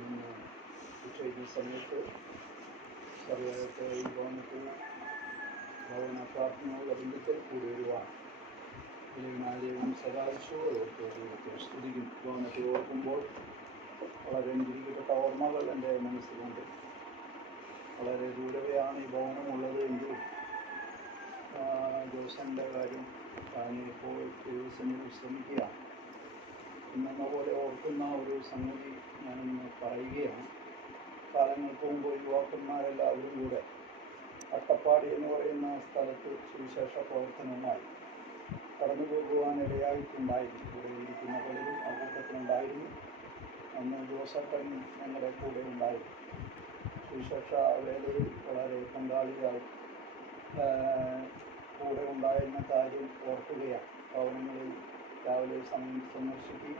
ഇന്ന് ഉച്ചയ്ക്ക് സമയത്ത് സർവ്വത്തെ ഈ ഭവനത്തിൽ ഭവന പ്രാർത്ഥനയുള്ള ബന്ധത്തിൽ കൂടി വരുവാൻ ദൈവം സഹായിച്ചു. ദൈവത്തെ സ്തുതിക്കും. ഭവനത്തെ ഓർക്കുമ്പോൾ വളരെ അനുഗ്രഹിക്കപ്പെട്ട ഓർമ്മകൾ എൻ്റെ മനസ്സിലുണ്ട്. വളരെ ദൂരവെയാണ് ഈ ഭവനമുള്ളത് എങ്കിലും ജോസൻ്റെ കാര്യം ഇപ്പോൾ ദൈവസന്നിധിയിൽ ശ്രമിക്കുകയാണ്. ഇന്നെന്ന പോലെ ഓർക്കുന്ന ഒരു സംഗതി ഞാനിന്ന് പറയുകയാണ്. കാലങ്ങൾക്ക് മുമ്പ് യുവാക്കന്മാരെല്ലാവരും കൂടെ അട്ടപ്പാടി എന്ന് പറയുന്ന സ്ഥലത്ത് സുവിശേഷ പ്രവർത്തനവുമായി കടന്നു പോകുവാനിടയായിട്ടുണ്ടായിരുന്നു. ഇവിടെ ഇരിക്കുന്ന പലരും ആ കൂട്ടത്തിലുണ്ടായിരുന്നു. അന്ന് ജോസഫൻ ഞങ്ങളുടെ കൂടെ ഉണ്ടായിരുന്നു. സുവിശേഷ വേലയിൽ വളരെ പങ്കാളിയായി കൂടെ ഉണ്ടായിരുന്ന കാര്യം ഓർക്കുകയാണ്. ഭവനങ്ങളിൽ രാവിലെ സമയം സന്ദർശിക്കുകയും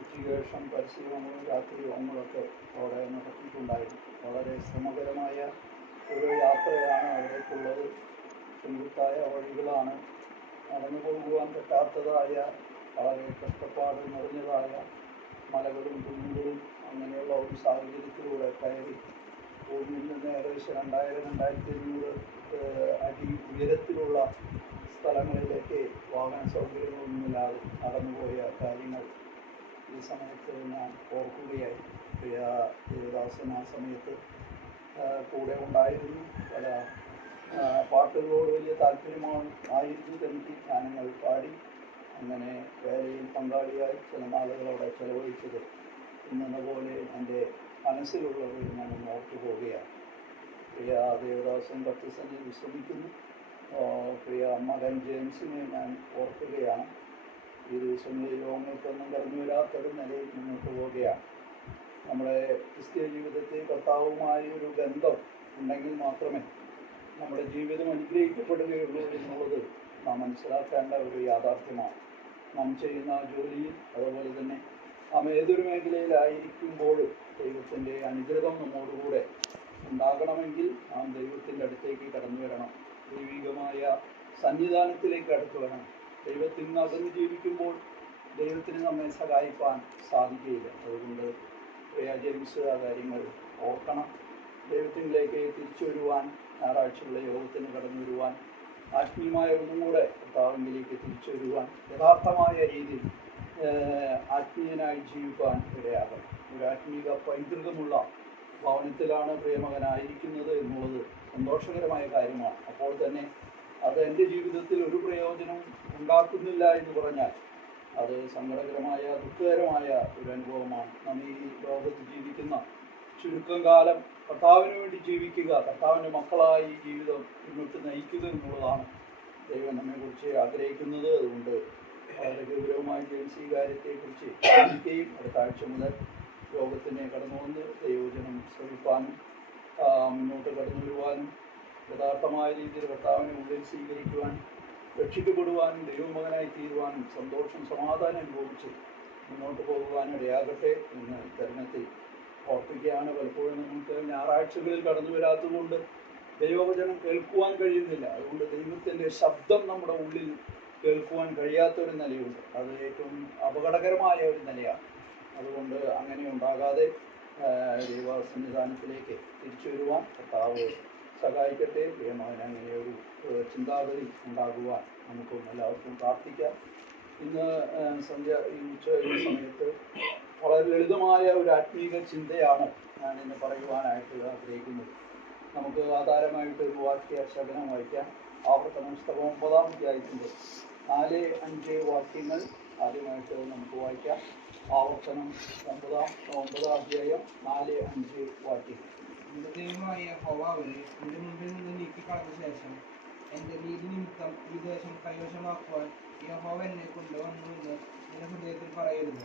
ഉച്ചയ്ക്ക് പരിശീലനങ്ങളും രാത്രി യോഗങ്ങളൊക്കെ അവിടെ നടത്തിയിട്ടുണ്ടായിരുന്നു. വളരെ ശ്രമകരമായ ഒരു യാത്രയാണ് അവിടേക്കുള്ളത്. ചെങ്കുത്തായ വഴികളാണ്, നടന്നു പോകുവാൻ പറ്റാത്തതായ വളരെ കഷ്ടപ്പാട് നിറഞ്ഞതായ മലകളും കുന്നുകളും അങ്ങനെയുള്ള ഒരു സാഹചര്യത്തിലൂടെ കയറി ഭൂമിയിൽ നിന്ന് ഏകദേശം 2000-2500 അടി ഉയരത്തിലുള്ള സ്ഥലങ്ങളിലേക്ക് വാഹന സൗകര്യങ്ങളൊന്നുമില്ലാതെ നടന്നുപോയ കാര്യങ്ങൾ ഈ സമയത്ത് ഞാൻ ഓർക്കുകയായി. പ്രിയ ദേവദാസൻ ആ സമയത്ത് കൂടെ ഉണ്ടായിരുന്നു. പല പാട്ടുകളോട് വലിയ താല്പര്യമായിരുന്നു തനിക്ക്. ഗാനങ്ങൾ പാടി അങ്ങനെ വേലയിൽ പങ്കാളിയായി ചില നാളുകൾ അവിടെ ചെലവഴിച്ചത് ഇന്നെന്ന പോലെ എൻ്റെ മനസ്സിലുള്ളത് ഞാൻ ഓർത്തു പോവുകയാണ്. പ്രിയ ദേവദാസൻ ഭക്തസന്നിധിയിൽ വിശ്രമിക്കുന്നു. പ്രിയ മകൻ ജെയിംസിനെ ഞാൻ ഓർക്കുകയാണ്. ഈ ദിവസങ്ങളിൽ യോഗങ്ങൾക്കൊന്നും കടന്നു വരാത്തൊരു നിലയിൽ മുന്നോട്ട് പോവുകയാണ്. നമ്മുടെ ക്രിസ്തീയ ജീവിതത്തിൽ കർത്താവുമായി ഒരു ബന്ധം ഉണ്ടെങ്കിൽ മാത്രമേ നമ്മുടെ ജീവിതം അനുഗ്രഹിക്കപ്പെടുകയുള്ളൂ എന്നുള്ളത് നാം മനസ്സിലാക്കേണ്ട ഒരു യാഥാർത്ഥ്യമാണ്. നാം ചെയ്യുന്ന ജോലിയിൽ അതുപോലെ തന്നെ നാം ഏതൊരു മേഖലയിലായിരിക്കുമ്പോഴും ദൈവത്തിൻ്റെ അനുഗ്രഹം നമ്മോടുകൂടെ ഉണ്ടാകണമെങ്കിൽ നാം ദൈവത്തിൻ്റെ അടുത്തേക്ക് കടന്നു വരണം. ദൈവികമായ സന്നിധാനത്തിലേക്ക് അടുത്ത് വരണം. ദൈവത്തിൽ നിന്ന് അകന്ന് ജീവിക്കുമ്പോൾ ദൈവത്തിന് നമ്മെ സഹായിക്കാൻ സാധിക്കുകയില്ല. അതുകൊണ്ട് പ്രിയ ജെയിംസ് ആ കാര്യങ്ങൾ ഓർക്കണം. ദൈവത്തിലേക്ക് തിരിച്ചു വരുവാൻ, ഞായറാഴ്ചയുള്ള യോഗത്തിന് കടന്നു വരുവാൻ, ആത്മീയമായ ഒന്നും കൂടെ കർത്താവിലേക്ക് തിരിച്ചു വരുവാൻ, യഥാർത്ഥമായ രീതിയിൽ ആത്മീയനായി ജീവിക്കാൻ ഇടയാകണം. ഒരു ആത്മീയ പൈതൃകമുള്ള ഭവനത്തിലാണ് പ്രിയമകനായിരിക്കുന്നത് എന്നുള്ളത് സന്തോഷകരമായ കാര്യമാണ്. അപ്പോൾ തന്നെ അത് എൻ്റെ ജീവിതത്തിൽ ഒരു പ്രയോജനവും ഉണ്ടാക്കുന്നില്ല എന്ന് പറഞ്ഞാൽ അത് സങ്കടകരമായ ദുഃഖകരമായ ഒരു അനുഭവമാണ്. നാം ഈ ലോകത്ത് ജീവിക്കുന്ന ചുരുക്കം കാലം കർത്താവിന് വേണ്ടി ജീവിക്കുക, കർത്താവിൻ്റെ മക്കളായി ഈ ജീവിതം മുന്നോട്ട് നയിക്കുക എന്നുള്ളതാണ് ദൈവം നമ്മെക്കുറിച്ച് ആഗ്രഹിക്കുന്നത്. അതുകൊണ്ട് വളരെ ഗൗരവമായി ജെയിംസ് ഈ കാര്യത്തെക്കുറിച്ച് ചിന്തിക്കുകയും അടുത്ത ആഴ്ച മുതൽ യോഗത്തിനെ കടന്നു വന്ന് ദൈവവചനം ശ്രമിക്കാനും മുന്നോട്ട് കടന്നു വരുവാനും യഥാർത്ഥമായ രീതിയിൽ കർത്താവിനെ ഉള്ളിൽ സ്വീകരിക്കുവാൻ, രക്ഷിക്കപ്പെടുവാനും ദൈവമകനായി തീരുവാനും സന്തോഷം സമാധാനം അനുഭവിച്ച് മുന്നോട്ട് പോകുവാനും ഇടയാകട്ടെ എന്ന് തരുണത്തിൽ ഓർപ്പിക്കുകയാണ്. പലപ്പോഴും നമുക്ക് ഞായറാഴ്ചകളിൽ കടന്നു വരാത്തതുകൊണ്ട് ദൈവവചനം കേൾക്കുവാൻ കഴിയുന്നില്ല. അതുകൊണ്ട് ദൈവത്തിൻ്റെ ശബ്ദം നമ്മുടെ ഉള്ളിൽ കേൾക്കുവാൻ കഴിയാത്തൊരു നിലയുണ്ട്. അത് ഏറ്റവും അപകടകരമായ ഒരു നിലയാണ്. അതുകൊണ്ട് അങ്ങനെ ഉണ്ടാകാതെ ദൈവസന്നിധാനത്തിലേക്ക് തിരിച്ചു വരുവാൻ കർത്താവ് സഹായിക്കട്ടെ. പ്രിയമാവൻ അങ്ങനെ ഒരു ചിന്താഗതി ഉണ്ടാകുവാൻ നമുക്കും എല്ലാവർക്കും പ്രാർത്ഥിക്കാം. ഇന്ന് ഈ സമയത്ത് വളരെ ലളിതമായ ഒരു ആത്മീക ചിന്തയാണ് ഞാൻ ഇന്ന് പറയുവാനായിട്ട് ആഗ്രഹിക്കുന്നത്. നമുക്ക് ആധാരമായിട്ട് ഒരു വാക്യ ശകലം വായിക്കാം. ആവർത്തന പുസ്തകം 9-ാം അധ്യായത്തിൻ്റെ 4-5 വാക്യങ്ങൾ ആദ്യമായിട്ട് നമുക്ക് വായിക്കാം. ആവർത്തനം 9-ാം അധ്യായം 4-5 വാക്യങ്ങൾ. എന്റെ ദൈവമായ യഹോവ അവരെ എന്റെ മുമ്പിൽ നിന്ന് നീക്കിക്കളഞ്ഞ ശേഷം എന്റെ നീതി നിമിത്തം ഈ ദേശം കൈവശമാക്കുവാൻ യഹോവ എന്നെ കൊണ്ടുവന്നു എന്ന് നിന്റെ ഹൃദയത്തിൽ പറയരുത്.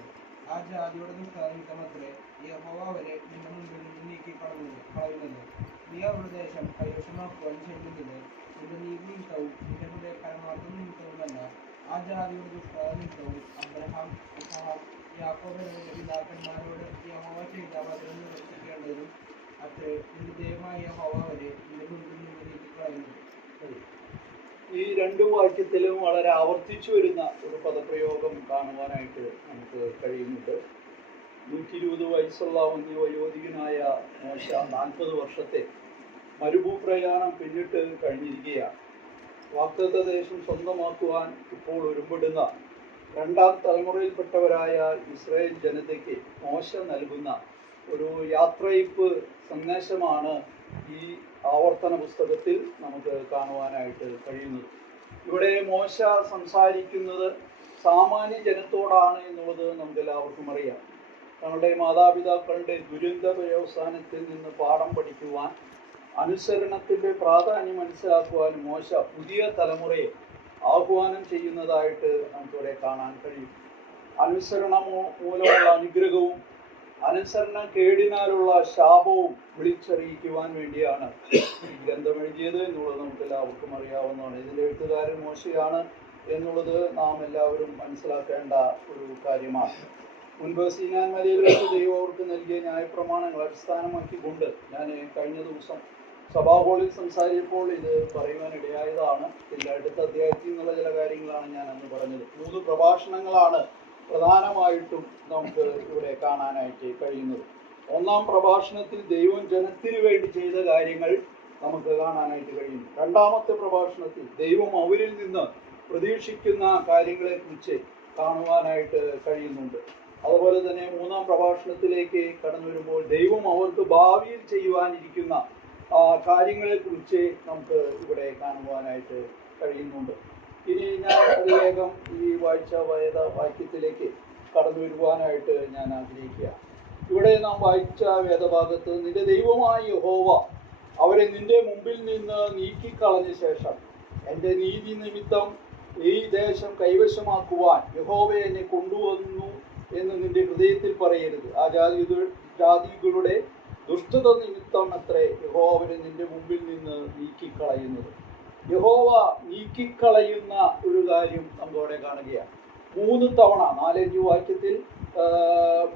ആ ജാതിയുടെ ദുഷ്ടനിമിത്തമത്രേ യഹോവ അവരെ നിന്റെ മുമ്പിൽ നിന്ന് നീക്കിക്കളയുന്നത്. നീ അവരുടെ ദേശം കൈവശമാക്കുവാൻ ചെല്ലുന്നത് നിന്റെ നീതി നിമിത്തവും നിന്റെ ഹൃദയ പരമാർത്ഥ നിമിത്തവുമല്ല, ആ ജാതിയുടെ ദുഷ്ടനിമിത്തവും. അബ്രഹാം, ഇസ്ഹാക്ക്, യാക്കോബ് എന്നിവരുടെ പിതാക്കന്മാരോട് യഹോവ ചെയ്ത വചനം നിവർത്തിക്കേണ്ടതും അത്രേ നിന്റെ ദൈവമായ യഹോവ അവരെ നിന്റെ മുമ്പിൽ നിന്ന് നീക്കിക്കളയുന്നത്. ഈ 2 വാക്യത്തിലും വളരെ ആവർത്തിച്ചു വരുന്ന ഒരു പദപ്രയോഗം കാണുവാനായിട്ട് നമുക്ക് കഴിയുന്നുണ്ട്. 120 വയസ്സുള്ള വയോധികനായ മോശ 40 വർഷത്തെ മരുഭൂപ്രയാണം പിന്നിട്ട് കഴിഞ്ഞിരിക്കുകയാണ്. വാഗ്ദത്ത ദേശം സ്വന്തമാക്കുവാൻ ഇപ്പോൾ ഒരുമ്പെടുന്ന രണ്ടാം തലമുറയിൽപ്പെട്ടവരായ ഇസ്രായേൽ ജനതയ്ക്ക് മോശ നൽകുന്ന ഒരു യാത്രയപ്പ് സന്ദേശമാണ് ഈ ആവർത്തന പുസ്തകത്തിൽ നമുക്ക് കാണുവാനായിട്ട് കഴിയുന്നത്. ഇവിടെ മോശ സംസാരിക്കുന്നത് സാമാന്യ ജനത്തോടാണ് എന്നുള്ളത് നമുക്കെല്ലാവർക്കും അറിയാം. തങ്ങളുടെ മാതാപിതാക്കളുടെ ദുരന്ത പര്യവസാനത്തിൽ നിന്ന് പാഠം പഠിക്കുവാൻ, അനുസരണത്തിൻ്റെ പ്രാധാന്യം മനസ്സിലാക്കുവാൻ മോശ പുതിയ തലമുറയെ ആഹ്വാനം ചെയ്യുന്നതായിട്ട് നമുക്കിവിടെ കാണാൻ കഴിയും. അനുസരണമോ മൂലമുള്ള അനുഗ്രഹവും അനുസരണം കേടിനാലുള്ള ശാപവും വിളിച്ചറിയിക്കുവാൻ വേണ്ടിയാണ് ഈ ഗ്രന്ഥം എഴുതിയത് എന്നുള്ളത് നമുക്ക് എല്ലാവർക്കും അറിയാവുന്നതാണ്. ഇതിൻ്റെ എഴുത്തുകാരൻ മോശയാണ് എന്നുള്ളത് നാം എല്ലാവരും മനസ്സിലാക്കേണ്ട ഒരു കാര്യമാണ്. മുൻപ് സീനാൻ മലയിൽ വെച്ച് ദൈവം അവർക്ക് നൽകിയ ന്യായപ്രമാണങ്ങൾ അടിസ്ഥാനമാക്കിക്കൊണ്ട് ഞാൻ കഴിഞ്ഞ ദിവസം സഭാഹോളിൽ സംസാരിച്ചപ്പോൾ ഇത് പറയുവാനിടയായതാണ്. ഇതിൻ്റെ അടുത്ത അധ്യായത്തിൽ നിന്നുള്ള ചില കാര്യങ്ങളാണ് ഞാൻ അന്ന് പറഞ്ഞത്. 3 പ്രഭാഷണങ്ങളാണ് പ്രധാനമായിട്ടും നമുക്ക് ഇവിടെ കാണാനായിട്ട് കഴിയുന്നത്. ഒന്നാം പ്രഭാഷണത്തിൽ ദൈവം ജനത്തിന് വേണ്ടി ചെയ്ത കാര്യങ്ങൾ നമുക്ക് കാണാനായിട്ട് കഴിയുന്നു. രണ്ടാമത്തെ പ്രഭാഷണത്തിൽ ദൈവം അവരിൽ നിന്ന് പ്രതീക്ഷിക്കുന്ന കാര്യങ്ങളെക്കുറിച്ച് കാണുവാനായിട്ട് കഴിയുന്നുണ്ട്. അതുപോലെ തന്നെ മൂന്നാം പ്രഭാഷണത്തിലേക്ക് കടന്നു വരുമ്പോൾ ദൈവം അവർക്ക് ഭാവിയിൽ ചെയ്യുവാനിരിക്കുന്ന കാര്യങ്ങളെക്കുറിച്ച് നമുക്ക് ഇവിടെ കാണുവാനായിട്ട് കഴിയുന്നുണ്ട്. ഇനി ഞാൻ അതിവേഗം ഈ വാക്യത്തിലേക്ക് കടന്നു വരുവാനായിട്ട് ഞാൻ ആഗ്രഹിക്കുക. ഇവിടെ നാം വായിച്ച വേദഭാഗത്ത് നിന്റെ ദൈവമായ യഹോവ അവരെ നിന്റെ മുമ്പിൽ നിന്ന് നീക്കിക്കളഞ്ഞ ശേഷം എൻ്റെ നീതി നിമിത്തം ഈ ദേശം കൈവശമാക്കുവാൻ യഹോവ എന്നെ കൊണ്ടുവന്നു എന്ന് നിന്റെ ഹൃദയത്തിൽ പറയരുത്. ആ ജാതികളുടെ ദുഷ്ടത നിമിത്തം അത്രേ യഹോവ അവരെ നിന്റെ മുമ്പിൽ നിന്ന് നീക്കിക്കളയുന്നത്. യഹോവ നീക്കിക്കളയുന്ന ഒരു കാര്യം നമ്മളിവിടെ കാണുകയാണ്. 3 തവണ 4-5 വാക്യത്തിൽ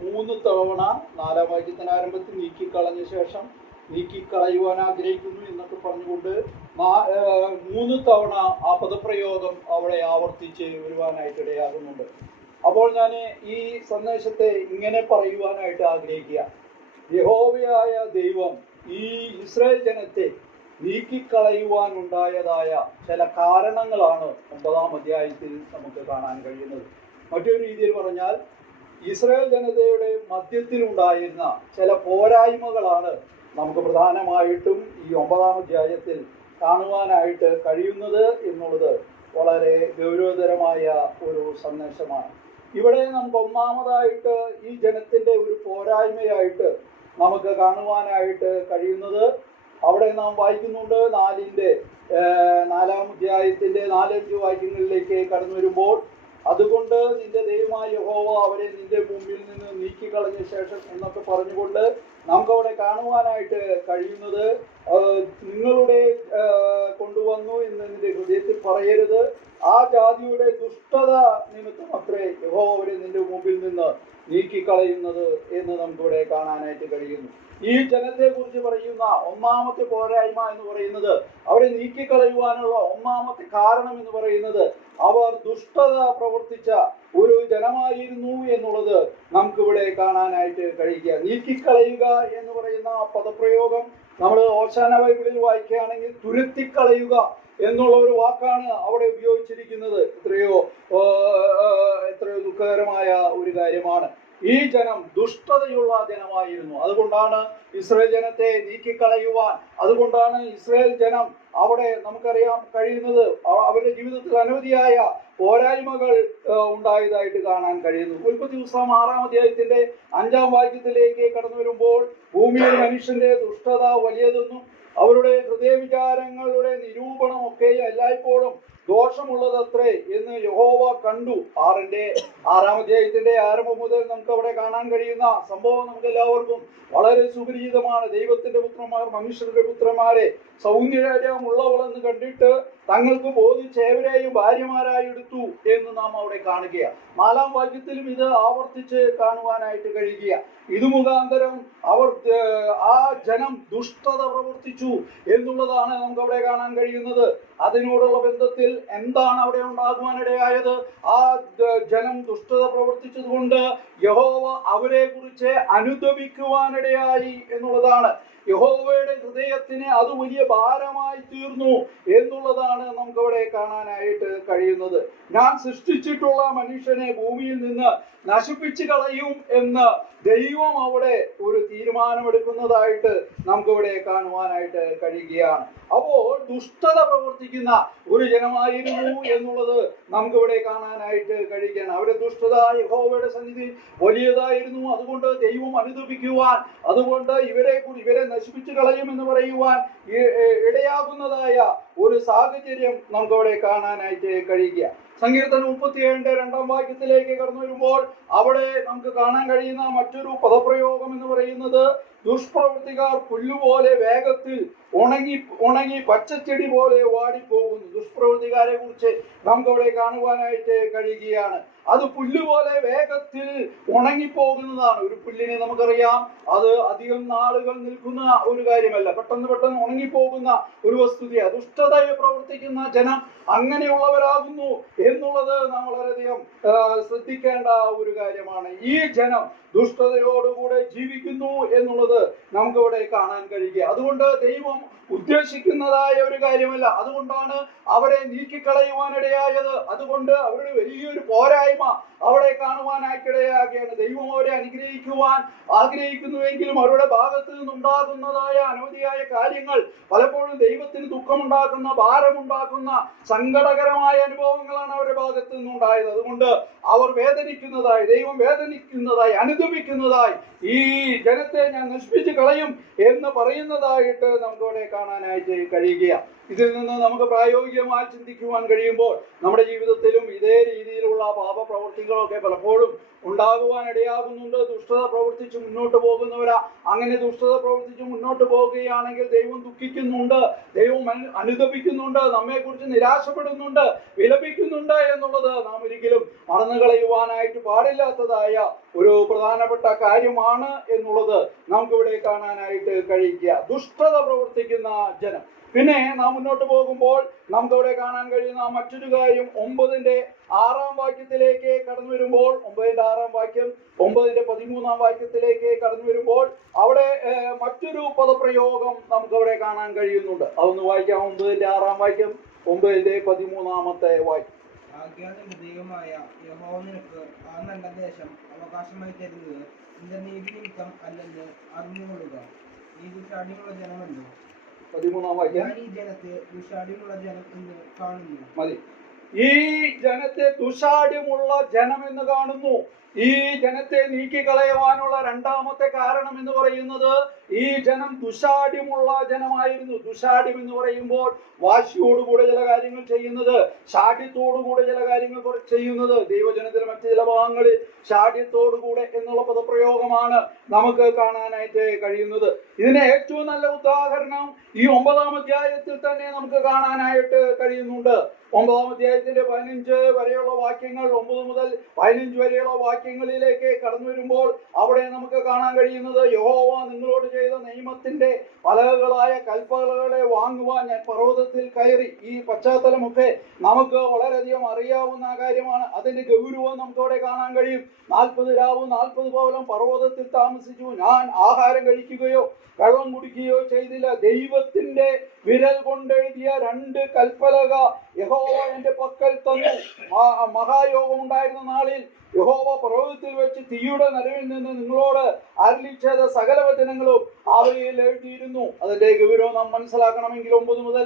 3 തവണ 4-ാം വാക്യത്തിന് ആരംഭത്തിൽ നീക്കിക്കളഞ്ഞ ശേഷം നീക്കിക്കളയുവാൻ ആഗ്രഹിക്കുന്നു എന്നൊക്കെ പറഞ്ഞുകൊണ്ട് 3 തവണ ആ പദപ്രയോഗം അവിടെ ആവർത്തിച്ച് വരുവാനായിട്ട് ഇടയാകുന്നുണ്ട്. അപ്പോൾ ഞാൻ ഈ സന്ദേശത്തെ ഇങ്ങനെ പറയുവാനായിട്ട് ആഗ്രഹിക്കുക. യഹോവയായ ദൈവം ഈ ഇസ്രായേൽ ജനത്തെ നീക്കിക്കളയുവാനുണ്ടായതായ ചില കാരണങ്ങളാണ് 9-ാം അധ്യായത്തിൽ നമുക്ക് കാണാൻ കഴിയുന്നത്. മറ്റൊരു രീതിയിൽ പറഞ്ഞാൽ ഇസ്രായേൽ ജനതയുടെ മധ്യത്തിലുണ്ടായിരുന്ന ചില പോരായ്മകളാണ് നമുക്ക് പ്രധാനമായിട്ടും ഈ 9-ാം അധ്യായത്തിൽ കാണുവാനായിട്ട് കഴിയുന്നത് എന്നുള്ളത് വളരെ ഗൗരവതരമായ ഒരു സന്ദേശമാണ്. ഇവിടെ നമുക്ക് ഒന്നാമതായിട്ട് ഈ ജനത്തിൻ്റെ ഒരു പോരായ്മയായിട്ട് നമുക്ക് കാണുവാനായിട്ട് കഴിയുന്നത് അവിടെ നാം വായിക്കുന്നുണ്ട്. 4-ാം അധ്യായത്തിൻ്റെ 4-5 വാക്യങ്ങളിലേക്ക് കടന്നു വരുമ്പോൾ അതുകൊണ്ട് നിന്റെ ദൈവമായ യഹോവ അവരെ നിന്റെ മുമ്പിൽ നിന്ന് നീക്കിക്കളഞ്ഞ ശേഷം എന്നൊക്കെ പറഞ്ഞുകൊണ്ട് നമുക്കവിടെ കാണുവാനായിട്ട് കഴിയുന്നത് നിങ്ങളുടെ കൊണ്ടുവന്നു എന്ന് നിന്റെ ഹൃദയത്തിൽ പറയരുത്. ആ ജാതിയുടെ ദുഷ്ടത നിമിത്തം അത്രേ യഹോവ അവരെ നിന്റെ മുമ്പിൽ നിന്ന് നീക്കിക്കളയുന്നത് എന്ന് നമുക്കിവിടെ കാണാനായിട്ട് കഴിയുന്നു. ഈ ജനത്തെ കുറിച്ച് പറയുന്ന ഒന്നാമത്തെ പോരായ്മ എന്ന് പറയുന്നത്, അവരെ നീക്കിക്കളയുവാനുള്ള ഒന്നാമത്തെ കാരണം എന്ന് പറയുന്നത് അവർ ദുഷ്ടത പ്രവർത്തിച്ച ഒരു ജനമായിരുന്നു എന്നുള്ളത് നമുക്കിവിടെ കാണാനായിട്ട് കഴിയുക. നീക്കിക്കളയുക എന്ന് പറയുന്ന പദപ്രയോഗം നമ്മൾ ഓശാന ബൈബിളിൽ വായിക്കുകയാണെങ്കിൽ തുരുത്തിക്കളയുക എന്നുള്ള ഒരു വാക്കാണ് അവിടെ ഉപയോഗിച്ചിരിക്കുന്നത്. എത്രയോ ദുഃഖകരമായ ഒരു കാര്യമാണ്. ഈ ജനം ദുഷ്ടതയുള്ള ജനമായിരുന്നു. അതുകൊണ്ടാണ് ഇസ്രായേൽ ജനത്തെ നീക്കിക്കളയുവാൻ, അതുകൊണ്ടാണ് ഇസ്രായേൽ ജനം അവിടെ നമുക്കറിയാൻ കഴിയുന്നത് അവരുടെ ജീവിതത്തിൽ അനവധിയായ പോരായ്മകൾ ഉണ്ടായതായിട്ട് കാണാൻ കഴിയുന്നു. ഉൽപ്പത്തി പുസ്തകം 6-ാം അധ്യായത്തിന്റെ 5-ാം വാക്യത്തിലേക്ക് കടന്നു വരുമ്പോൾ ഭൂമിയിൽ മനുഷ്യന്റെ ദുഷ്ടത വലിയതെന്നും അവരുടെ ഹൃദയവിചാരങ്ങളുടെ നിരൂപണമൊക്കെ എല്ലായ്പ്പോഴും ദോഷമുള്ളതത്രേ എന്ന് യഹോവ കണ്ടു. 6-ാം അധ്യായത്തിന്റെ ആരംഭം മുതൽ നമുക്ക് അവിടെ കാണാൻ കഴിയുന്ന സംഭവം നമുക്ക് എല്ലാവർക്കും വളരെ സുപരിചിതമാണ്. ദൈവത്തിന്റെ പുത്രന്മാർ മനുഷ്യരുടെ പുത്രന്മാരെ സൗന്ദര്യമുള്ളവളെന്ന് കണ്ടിട്ട് തങ്ങൾക്ക് ബോധിച്ചേവരെയും ഭാര്യമാരായി എടുത്തു എന്ന് നാം അവിടെ കാണുകയാണ്. 4-ാം വാക്യത്തിലും ഇത് ആവർത്തിച്ച് കാണുവാനായിട്ട് കഴിയുക. ഇത് മുഖാന്തരം ആ ജനം ദുഷ്ടത പ്രവർത്തിച്ചു എന്നുള്ളതാണ് നമുക്ക് അവിടെ കാണാൻ കഴിയുന്നത്. അതിനോടുള്ള ബന്ധത്തിൽ എന്താണ് അവിടെ ഉണ്ടാകുവാനിടയായത്? ആ ജനം ദുഷ്ടത പ്രവർത്തിച്ചതുകൊണ്ട് യഹോവ അവരെ കുറിച്ച് അനുതപിക്കുവാനിടയായി എന്നുള്ളതാണ്. യഹോവയുടെ ഹൃദയത്തിന് അത് വലിയ ഭാരമായി തീർന്നു എന്നുള്ളതാണ് നമുക്കവിടെ കാണാനായിട്ട് കഴിയുന്നത്. ഞാൻ സൃഷ്ടിച്ചിട്ടുള്ള മനുഷ്യനെ ഭൂമിയിൽ നിന്ന് നശിപ്പിച്ചു കളയും എന്ന് ദൈവം അവിടെ ഒരു തീരുമാനമെടുക്കുന്നതായിട്ട് നമുക്കിവിടെ കാണുവാനായിട്ട് കഴിയുകയാണ്. അപ്പോൾ ദുഷ്ടത പ്രവർത്തിക്കുന്ന ഒരു ജനമായിരുന്നു എന്നുള്ളത് നമുക്കിവിടെ കാണാനായിട്ട് കഴിയുകയാണ്. അവരുടെ ദുഷ്ടത യഹോവയുടെ സന്നിധി വലിയതായിരുന്നു. അതുകൊണ്ട് ദൈവം അനുതപിക്കുവാൻ, അതുകൊണ്ട് ഇവരെ നശിപ്പിച്ചു കളയുമെന്ന് പറയുവാൻ ഇടയാകുന്നതായ ഒരു സാഹചര്യം നമുക്കവിടെ കാണാനായിട്ട് കഴിയുക. സങ്കീർത്തനം 37 2 വാക്യത്തിലേക്ക് കടന്നു വരുമ്പോൾ അവിടെ നമുക്ക് കാണാൻ കഴിയുന്ന മറ്റൊരു പദപ്രയോഗം എന്ന് പറയുന്നത്, ദുഷ്പ്രവൃത്തിക്കാർ പുല്ലുപോലെ വേഗത്തിൽ ഉണങ്ങി പച്ചച്ചെടി പോലെ വാടിപ്പോകുന്നു. ദുഷ്പ്രവൃത്തിക്കാരെ കുറിച്ച് നമുക്കവിടെ കാണുവാനായിട്ട് കഴിയുകയാണ്. അത് പുല്ലുപോലെ വേഗത്തിൽ ഉണങ്ങിപ്പോകുന്നതാണ്. ഒരു പുല്ലിനെ നമുക്കറിയാം, അത് അധികം നാളുകൾ നിൽക്കുന്ന ഒരു കാര്യമല്ല, പെട്ടെന്ന് ഉണങ്ങിപ്പോകുന്ന ഒരു വസ്തുതയാണ്. ദുഷ്ടതയെ പ്രവർത്തിക്കുന്ന ജനം അങ്ങനെയുള്ളവരാകുന്നു എന്നുള്ളത് നാം വളരെയധികം ശ്രദ്ധിക്കേണ്ട ഒരു കാര്യമാണ്. ഈ ജനം ദുഷ്ടതയോടുകൂടെ ജീവിക്കുന്നു എന്നുള്ളത് നമുക്കിവിടെ കാണാൻ കഴിയുക. അതുകൊണ്ട് ദൈവം ഉദ്ദേശിക്കുന്നതായ ഒരു കാര്യമല്ല. അതുകൊണ്ടാണ് അവരെ നീക്കിക്കളയുവാനിടയായത്. അതുകൊണ്ട് അവരുടെ വലിയൊരു പോരായ്മ അവിടെ കാണുവാനായിട്ടിടയാകുകയാണ്. ദൈവം അവരെ അനുഗ്രഹിക്കുവാൻ ആഗ്രഹിക്കുന്നുവെങ്കിലും അവരുടെ ഭാഗത്ത് നിന്നുണ്ടാകുന്നതായ അനവധിയായ കാര്യങ്ങൾ പലപ്പോഴും ദൈവത്തിന് ദുഃഖമുണ്ടാക്കുന്ന, ഭാരമുണ്ടാക്കുന്ന, സങ്കടകരമായ അനുഭവങ്ങളാണ് അവരുടെ ഭാഗത്ത് നിന്നുണ്ടായത്. അതുകൊണ്ട് അവർ വേദനിക്കുന്നതായി, ദൈവം വേദനിക്കുന്നതായി, അനുദപിക്കുന്നതായി, ഈ ജനത്തെ ഞാൻ നശിപ്പിച്ചു കളയും എന്ന് പറയുന്നതായിട്ട് നമുക്കവിടെ കാണാനായിട്ട് കഴിയുകയാണ്. ഇതിൽ നിന്ന് നമുക്ക് പ്രായോഗികമായി ചിന്തിക്കുവാൻ കഴിയുമ്പോൾ നമ്മുടെ ജീവിതത്തിലും ഇതേ രീതിയിലുള്ള പാപപ്രവൃത്തികളൊക്കെ പലപ്പോഴും ഉണ്ടാകുവാൻ ഇടയാകുന്നുണ്ട്. ദുഷ്ടത പ്രവർത്തിച്ച് മുന്നോട്ട് പോകുന്നവരാ. അങ്ങനെ ദുഷ്ടത പ്രവർത്തിച്ച് മുന്നോട്ട് പോവുകയാണെങ്കിൽ ദൈവം ദുഃഖിക്കുന്നുണ്ട്, ദൈവം അനുതപിക്കുന്നുണ്ട്, നമ്മെക്കുറിച്ച് നിരാശപ്പെടുന്നുണ്ട്, വിലപിക്കുന്നുണ്ട് എന്നുള്ളത് നാം ഒരിക്കലും മറന്നു കളയുവാനായിട്ട് പാടില്ലാത്തതായ ഒരു പ്രധാനപ്പെട്ട കാര്യമാണ് എന്നുള്ളത് നമുക്കിവിടെ കാണാനായിട്ട് കഴിയുക. ദുഷ്ടത പ്രവർത്തിക്കുന്ന ജനം. പിന്നെ നാം മുന്നോട്ട് പോകുമ്പോൾ നമുക്കവിടെ കാണാൻ കഴിയുന്ന മറ്റൊരു കാര്യം 9:6 വാക്യത്തിലേക്ക് കടന്നു വരുമ്പോൾ, 9:6 വാക്യം 9:13 വാക്യത്തിലേക്ക് കടന്നു വരുമ്പോൾ അവിടെ മറ്റൊരു പദപ്രയോഗം നമുക്കവിടെ കാണാൻ കഴിയുന്നുണ്ട്. അതൊന്ന് വായിക്കാം. 9:6 വാക്യം 9:13 വാക്യം. ആകയാൽ നിന്റെ ദൈവമായ യഹോവ നിനക്ക് ആ നല്ല ദേശം അവകാശമായി തരുന്നത് നിന്റെ നീതി നിമിത്തം അല്ലെന്ന് അറിഞ്ഞുകൊള്ളുക. നീ ദുഷ്ടാഠ്യമുള്ള ജനമല്ലോ. 13 വാക്യം. ഈ ജനത്തെ ദുഷ്ടാഠ്യമുള്ള ജനം എന്ന് കാണുന്നു. മതി. ഈ ജനത്തെ ദുഷാഠ്യമുള്ള ജനം എന്ന് കാണുന്നു. ഈ ജനത്തെ നീക്കിക്കളയുവാനുള്ള രണ്ടാമത്തെ കാരണം എന്ന് പറയുന്നത്, ഈ ജനം ദുഷാഠ്യമുള്ള ജനമായിരുന്നു. ദുഷാഠ്യം എന്ന് പറയുമ്പോൾ വാശിയോടുകൂടെ ചില കാര്യങ്ങൾ ചെയ്യുന്നത്, ഷാഠ്യത്തോടുകൂടെ ചില കാര്യങ്ങൾ ചെയ്യുന്നത്. ദൈവജനത്തിലെ മറ്റ് ചില ഭാഗങ്ങളിൽ ഷാഠ്യത്തോടുകൂടെ എന്നുള്ള പദപ്രയോഗമാണ് നമുക്ക് കാണാനായിട്ട് കഴിയുന്നത്. ഇതിന് ഏറ്റവും നല്ല ഉദാഹരണം ഈ 9-ാം അധ്യായത്തിൽ തന്നെ നമുക്ക് കാണാനായിട്ട് കഴിയുന്നുണ്ട്. 9-ാം അധ്യായത്തിന്റെ 15 വരെയുള്ള വാക്യങ്ങൾ, 9 മുതൽ 15 വരെയുള്ള വാക്യങ്ങളിലേക്ക് കടന്നു വരുമ്പോൾ അവിടെ നമുക്ക് കാണാൻ കഴിയുന്നത്, യഹോവ നിങ്ങളോട് ചെയ്ത നിയമത്തിന്റെ പലകളായ കൽപ്പനകളെ വാങ്ങുവാൻ ഞാൻ പർവ്വതത്തിൽ കയറി. ഈ പശ്ചാത്തലമൊക്കെ നമുക്ക് വളരെയധികം അറിയാവുന്ന കാര്യമാണ്. അതിന്റെ ഗൗരവം നമുക്കവിടെ കാണാൻ കഴിയും. 40 രാവും 40 പകലും പർവ്വതത്തിൽ താമസിച്ചു. ഞാൻ ആഹാരം കഴിക്കുകയോ വെള്ളം കുടിക്കുകയോ ചെയ്തില്ല. ദൈവത്തിന്റെ വിരൽ കൊണ്ടെഴുതിയ 2 കൽപ്പലക യഹോവ എന്റെ പക്കൽ തന്നു. മഹായോഗം ഉണ്ടായിരുന്ന നാളിൽ യഹോവ പർവ്വതത്തിൽ വെച്ച് തീയുടെ നടുവിൽ നിന്ന് നിങ്ങളോട് അരുളി ചെയ്ത സകല വചനങ്ങളും അവയിൽ എഴുതിയിരുന്നു. അതിന്റെ ഗൗരവം നാം മനസ്സിലാക്കണമെങ്കിൽ 9 മുതൽ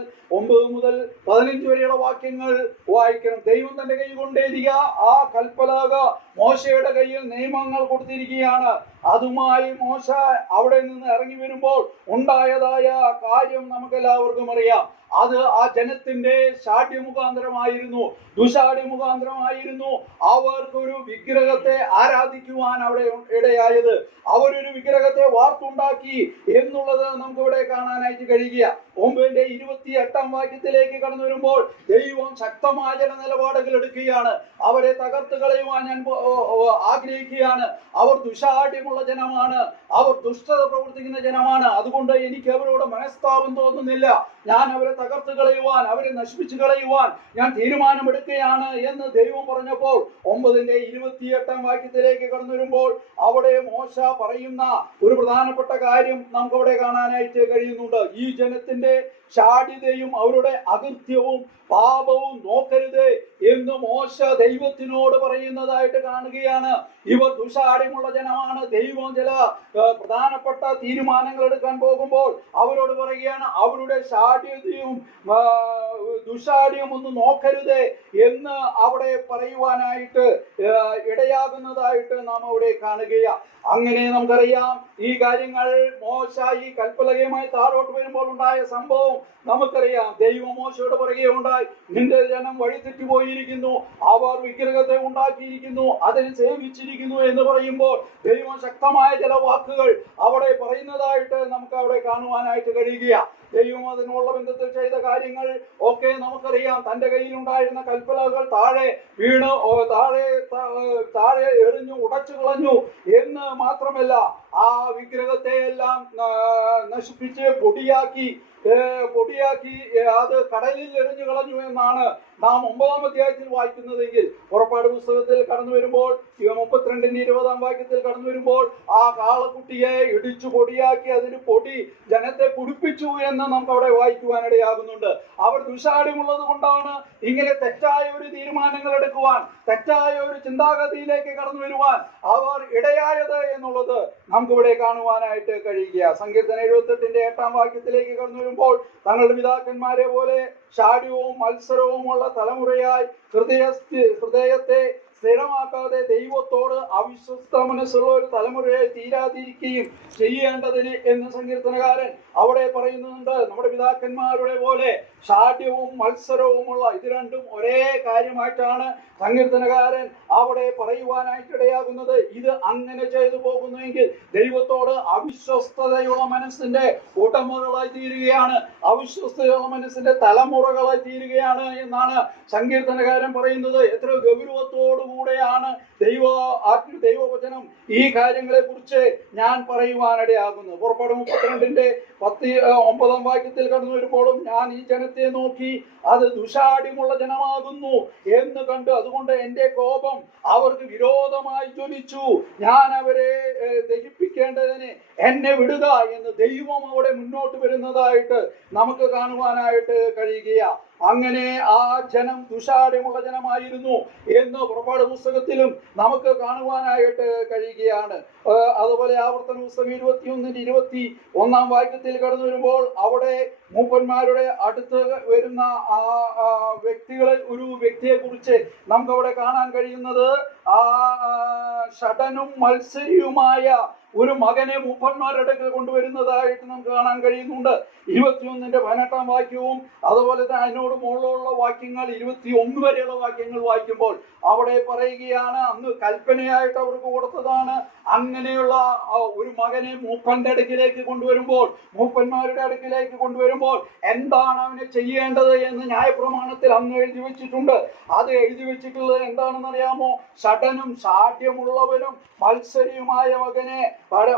15 വരെയുള്ള വാക്യങ്ങൾ വായിക്കണം. ദൈവം തന്റെ കൈ കൊണ്ടെഴുതിയ ആ കൽപ്പലക മോശയുടെ കയ്യിൽ നിയമങ്ങൾ കൊടുത്തിരിക്കുകയാണ്. അതുമായി മോശ അവിടെ നിന്ന് ഇറങ്ങി വരുമ്പോൾ ഉണ്ടായതായ കാര്യം നമുക്കെല്ലാവർക്കും അറിയാം. അത് ആ ജനത്തിന്റെ ഷാഠ്യമുഖാന്തരമായിരുന്നു, ദുഷാഠ്യമുഖാന്തരമായിരുന്നു. അവർക്കൊരു വിഗ്രഹത്തെ ആരാധിക്കുവാൻ അവിടെ ഇടയായത്. അവരൊരു വിഗ്രഹത്തെ വാർത്തുണ്ടാക്കി എന്നുള്ളത് നമുക്കിവിടെ കാണാനായിട്ട് കഴിയുക. 9:28 വാക്യത്തിലേക്ക് കടന്നു വരുമ്പോൾ ദൈവം ശക്തമായ ചില നിലപാടുകൾ എടുക്കുകയാണ്. അവരെ തകർത്ത് കളയുവാൻ ഞാൻ ആഗ്രഹിക്കുകയാണ്. അവർ ദുഷാഠ്യമുള്ള ജനമാണ്, അവർ ദുഷ്ടത പ്രവർത്തിക്കുന്ന ജനമാണ്. അതുകൊണ്ട് എനിക്ക് അവരോട് മനസ്താപം തോന്നുന്നില്ല. ഞാൻ അവരെ തകർത്ത് കളയുവാൻ, അവരെ നശിപ്പിച്ചു കളയുവാൻ ഞാൻ തീരുമാനമെടുക്കുകയാണ് എന്ന് ദൈവം പറഞ്ഞപ്പോൾ 9:28 കടന്നു വരുമ്പോൾ അവിടെ മോശ പറയുന്ന ഒരു പ്രധാനപ്പെട്ട കാര്യം നമുക്ക് അവിടെ കാണാനായിട്ട് കഴിയുന്നുണ്ട്. ഈ ജനത്തിന്റെ ശാഠ്യതയും അവരുടെ അകൃത്യവും പാപവും നോക്കരുത് എന്ന് മോശ ദൈവത്തിനോട് പറയുന്നതായിട്ട് കാണുകയാണ്. ഇവർ ദുശാഠ്യമുള്ള ജനമാണ്. ദൈവം ചില പ്രധാനപ്പെട്ട തീരുമാനങ്ങൾ എടുക്കാൻ പോകുമ്പോൾ അവരോട് പറയുകയാണ്, അവരുടെ ശാഠ്യതയും ദുശാഠ്യം ഒന്ന് നോക്കരുത് എന്ന് അവിടെ പറയുവാനായിട്ട് ഇടയാകുന്നതായിട്ട് നാം അവിടെ കാണുകയാണ്. അങ്ങനെ നമുക്കറിയാം ഈ കാര്യങ്ങൾ മോശ ഈ കൽപ്പലകയുമായി താഴോട്ട് വരുമ്പോൾ ഉണ്ടായ സംഭവം നമുക്കറിയാം. ദൈവം മോശയോട് പറയുകയുണ്ടായി, നിന്റെ ജനം വഴിതെറ്റി പോയിരിക്കുന്നു, അവർ വിഗ്രഹത്തെ ഉണ്ടാക്കിയിരിക്കുന്നു, അതിനെ സേവിച്ചിരിക്കുന്നു എന്ന് പറയുമ്പോൾ ദൈവം ശക്തമായ ചില വാക്കുകൾ അവിടെ പറയുന്നതായിട്ട് നമുക്ക് അവിടെ കാണുവാനായിട്ട് കഴിയുകയാണ്. ദൈവം അതിനുള്ള ബന്ധത്തിൽ ചെയ്ത കാര്യങ്ങൾ ഒക്കെ നമുക്കറിയാം. തന്റെ കയ്യിലുണ്ടായിരുന്ന കൽപ്പലകൾ താഴെ വീണ് താഴെ എറിഞ്ഞു ഉടച്ചു കളഞ്ഞു എന്ന് മാത്രമല്ല, ആ വിഗ്രഹത്തെ എല്ലാം നശിപ്പിച്ച് പൊടിയാക്കി അത് കടലിൽ എറിഞ്ഞു കളഞ്ഞു എന്നാണ് നാം 9-ാം അധ്യായത്തിൽ വായിക്കുന്നതെങ്കിൽ, പുറപ്പാട് പുസ്തകത്തിൽ കടന്നു വരുമ്പോൾ 32-20 കടന്നു വരുമ്പോൾ ആ കാളക്കുട്ടിയെ ഇടിച്ചു പൊടിയാക്കി അതിന് പൊടി ജനത്തെ കുടിപ്പിച്ചു എന്ന് നമുക്ക് അവിടെ വായിക്കുവാനിടയാകുന്നുണ്ട്. അവർ ദുശാഠ്യമുള്ളത് കൊണ്ടാണ് ഇങ്ങനെ തെറ്റായ ഒരു തീരുമാനങ്ങൾ എടുക്കുവാൻ, തെറ്റായ ഒരു ചിന്താഗതിയിലേക്ക് കടന്നു വരുവാൻ അവർ ഇടയായത് എന്നുള്ളത് നമുക്കിവിടെ കാണുവാനായിട്ട് കഴിയുക. സങ്കീർത്തനം 78-8 കടന്നു വരുമ്പോൾ തങ്ങളുടെ പിതാക്കന്മാരെ പോലെ ശാഠ്യവും മത്സരവുമുള്ള തലമുറയായി ഹൃദയത്തെ സ്ഥിരമാക്കാതെ ദൈവത്തോട് അവിശ്വസ്ത മനസ്സുള്ള ഒരു തലമുറയായി തീരാതിരിക്കുകയും ചെയ്യേണ്ടതിന് എന്ന് സങ്കീർത്തനകാരൻ അവിടെ പറയുന്നുണ്ട്. നമ്മുടെ പിതാക്കന്മാരുടെ പോലെ ശാഠ്യവും മത്സരവുമുള്ള ഇത് രണ്ടും ഒരേ കാര്യമായിട്ടാണ് സങ്കീർത്തനകാരൻ അവിടെ പറയുവാനായിട്ടിടയാകുന്നത്. ഇത് അങ്ങനെ ചെയ്തു പോകുന്നുവെങ്കിൽ ദൈവത്തോട് അവിശ്വസ്തതയുള്ള മനസ്സിന്റെ ഉടമകളായി തീരുകയാണ്, അവിശ്വസ്തതയുള്ള മനസ്സിന്റെ തലമുറകളായി തീരുകയാണ് എന്നാണ് സങ്കീർത്തനകാരൻ പറയുന്നത്. എത്ര ഗൗരവത്തോടുകൂടെയാണ് ദൈവവചനം ഈ കാര്യങ്ങളെ കുറിച്ച് ഞാൻ പറയുവാനിടയാകുന്നത്. പുറപ്പാട് 32-9 കടന്നു വരുമ്പോഴും ഞാൻ ഈ ജനത്തെ നോക്കി അത് ദുശാഠ്യമുള്ള ജനമാകുന്നു എന്ന് കണ്ടു, അതുകൊണ്ട് എന്റെ കോപം അവർക്ക് വിരോധമായി ജ്വലിച്ചു, ഞാൻ അവരെ ദഹിപ്പിക്കേണ്ടതിന് എന്നെ വിടുക എന്ന് ദൈവം അവിടെ മുന്നോട്ട് വരുന്നതായിട്ട് നമുക്ക് കാണുവാനായിട്ട് കഴിയുകയാണ്. അങ്ങനെ ആ ജനം ദുശാഠ്യമുള്ള ജനമായിരുന്നു എന്ന് പുറപ്പാട് പുസ്തകത്തിലും നമുക്ക് കാണുവാനായിട്ട് കഴിയുകയാണ്. അതുപോലെ ആവർത്തന പുസ്തകം 21-21 കടന്നു വരുമ്പോൾ അവിടെ മൂപ്പന്മാരുടെ അടുത്ത് വരുന്ന ഒരു വ്യക്തിയെ കുറിച്ച് നമുക്ക് അവിടെ കാണാൻ കഴിയുന്നത് ആ ഷടനും മത്സരിയുമായ ഒരു മകനെ മൂപ്പന്മാരുടെ അടുക്കൽ കൊണ്ടുവരുന്നതായിട്ട് നമുക്ക് കാണാൻ കഴിയുന്നുണ്ട്. 21-18 അതുപോലെ തന്നെ അതിനോട് മുകളിലുള്ള വാക്യങ്ങൾ 21 വരെയുള്ള വാക്യങ്ങൾ വായിക്കുമ്പോൾ അവിടെ പറയുകയാണ്, അന്ന് കൽപ്പനയായിട്ട് അവർക്ക് കൊടുത്തതാണ്. അങ്ങനെയുള്ള ഒരു മകനെ മൂപ്പന്റെ അടുക്കിലേക്ക് കൊണ്ടുവരുമ്പോൾ, മൂപ്പന്മാരുടെ അടുക്കിലേക്ക് കൊണ്ടുവരുമ്പോൾ എന്താണ് അവനെ ചെയ്യേണ്ടത് എന്ന് ന്യായപ്രമാണത്തിൽ അന്ന് എഴുതി വെച്ചിട്ടുണ്ട്. അത് എഴുതി വെച്ചിട്ടുള്ളത് എന്താണെന്ന് അറിയാമോ? ഷടനും ശാഠ്യമുള്ളവനും മത്സരിയുമായ മകനെ